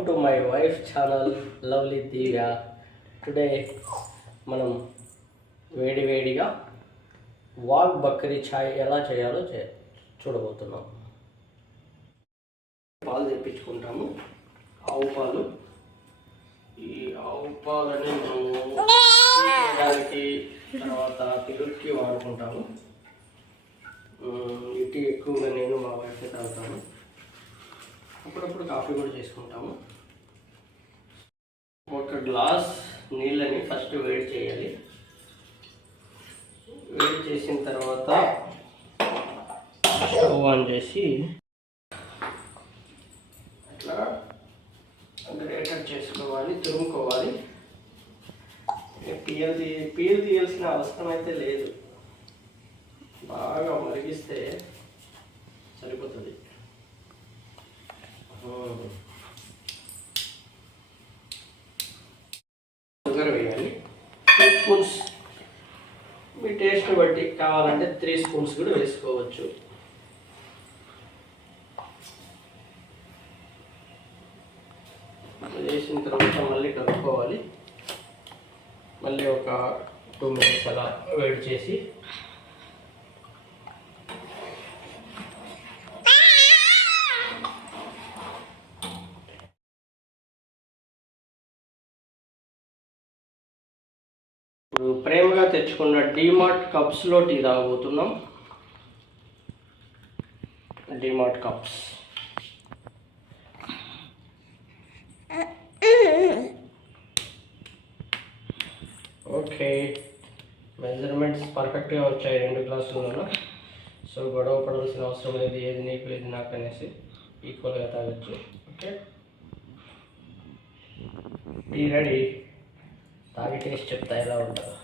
Welcome to my wife channel lovely Divya. Today మనం వేడివేడిగా వాగ్ బకరీ ఛాయ్ ఎలా చేయాలో చూడబోతున్నాం. పాలు తెప్పించుకుంటాము, ఆవు పాలు. ఈ ఆవు పాలని మనము చేయడానికి తర్వాత పిలుపుకి వాడుకుంటాము. ఇటు ఎక్కువగా నేను మా వైఫ్ తాగుతాము, అప్పుడప్పుడు కాఫీ కూడా చేసుకుంటాము. ఒక గ్లాస్ నీళ్ళని ఫస్ట్ వేడి చేయాలి. వేడి చేసిన తర్వాత స్టవ్ ఆన్ చేసి అట్లా గ్రేటర్ చేసుకోవాలి, తురుముకోవాలి. పీల్ తీయాల్సిన అవసరం అయితే లేదు, బాగా మరిగిస్తే సరిపోతుంది. షుగర్ వేయాలి 2 స్పూన్స్. మీ టేస్ట్ బట్టి కావాలంటే 3 స్పూన్స్ కూడా వేసుకోవచ్చు. వేసిన తర్వాత మళ్ళీ కలుపుకోవాలి. మళ్ళీ ఒక 2 మినిట్స్ అలా వేడి చేసి ఇప్పుడు ప్రేమగా తెచ్చుకున్న డిమార్ట్ కప్స్లో టీ తాగబోతున్నాం. డిమార్ట్ కప్స్. ఓకే, మెజర్మెంట్స్ పర్ఫెక్ట్గా వచ్చాయి 2 గ్లాసులలో. సో గొడవ పడాల్సిన అవసరం లేదు, ఏది నీకు ఏది నాకు అనేసి ఈక్వల్గా తాగొచ్చు. Okay, tea ready. తాగి టేస్ట్ చెప్తా ఎలా ఉంటుందో.